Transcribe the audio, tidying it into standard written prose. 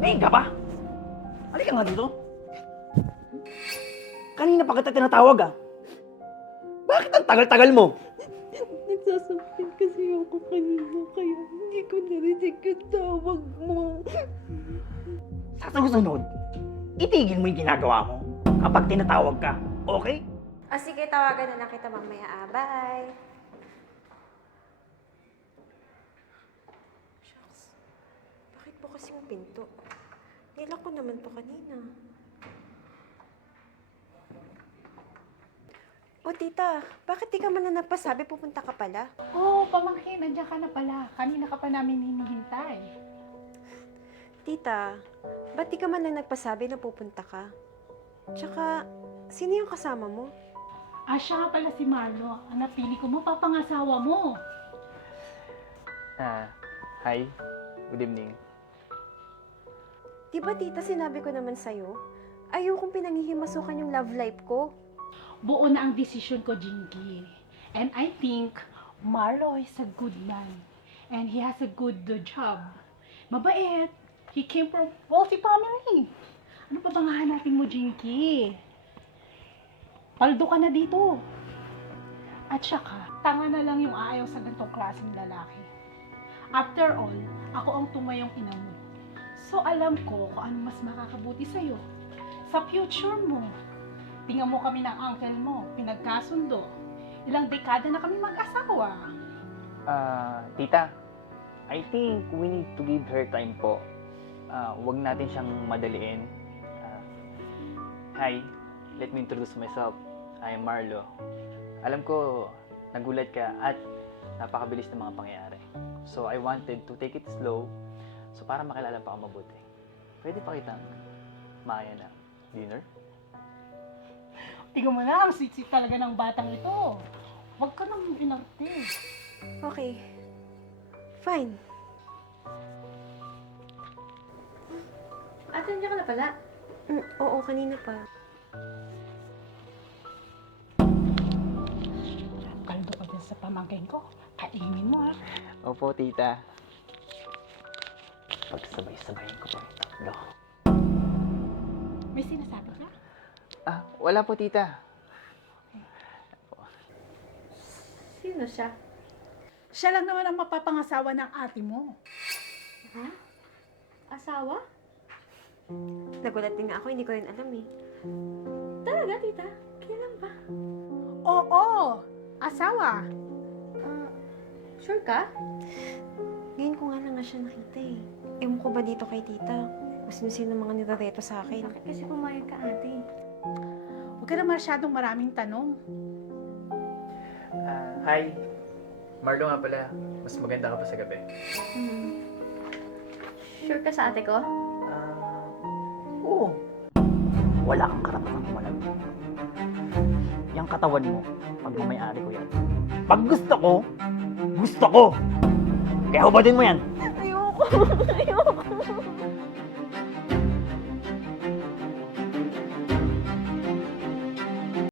Tingin ka pa? Halika nga dito. Kanina pa kita tinatawag ah. Bakit ang tagal-tagal mo? Nagsasakit kasi ako kanina, kaya hindi ko narinig yung tawag mo. Sa susunod, itigil mo yung ginagawa mo kapag tinatawag ka. Okay? Sige, tawagan na lang kita mamaya. Bye! Shucks. Bakit bukas yung pinto? Nilak ko naman to kanina. O tita, bakit di ka man na nagpasabi pupunta ka pala? Oo, pamangkin, nandiyan ka na pala. Kanina ka pa namin hinihintay. Tita, ba't di ka man lang nagpasabi na pupunta ka? Tsaka, sino yung kasama mo? Siya nga pala si Marlo. Ang napili ko mo, papangasawa mo. Hi. Good evening. Di ba tita, sinabi ko naman sa'yo, ayokong pinanghihimasukan yung love life ko. Buo na ang desisyon ko, Jinky. And I think Marlo is a good man. And he has a good job. Mabait. He came from wealthy family. Ano pa bang hahanapin mo, Jinky? Paldo ka na dito. At saka, tanga na lang yung ayaw sa ganitong klaseng lalaki. After all, ako ang tumayong ina mo. So alam ko kung ano mas makakabuti sa'yo. Sa future mo. Tingnan mo kami ng uncle mo, pinagkasundo. Ilang dekada na kami mag-asawa. Tita, I think we need to give her time po. Huwag natin siyang madaliin. Hi, let me introduce myself. I am Marlo. Alam ko, nagulat ka at napakabilis ng mga pangyayari. So, I wanted to take it slow so para makilala pa ako mabuti. Pwede pa kitang maya ng dinner? Tingnan mo na, ang sweet talaga ng batang ito. Huwag ka nang inarte. Okay. Fine. Ate, nandiyan ka na pala. Oo, kanina pa. Kaldo ka dyan sa pamangkin ko. Kainin mo ha. Opo, tita. Pagsabay-sabayin ko pa rin tatlo. May sinasabi ka? Wala po, tita. Sino siya? Siya lang naman ang mapapangasawa ng ate mo. Asawa? Nagulat din nga ako, hindi ko rin alam eh. Talaga, tita? Kailan ba? Oo, asawa. Sure ka? Ngayon ko nga lang nga siya nakita eh. Ewan ko ba dito kay tita? Kung sino-sino mga nirereto sa akin. Bakit kasi pumayag ka, ate? Huwag ka na masyadong maraming tanong. Hi. Marlo nga pala. Mas maganda ka pa sa gabi. Sure ka sa ate ko? Oo. Wala kang karapatang kumalag. Yang katawan mo, pag may-ari ko yan. Pag gusto ko, gusto ko! Kaya hubatin mo yan! Ayoko! Ayoko!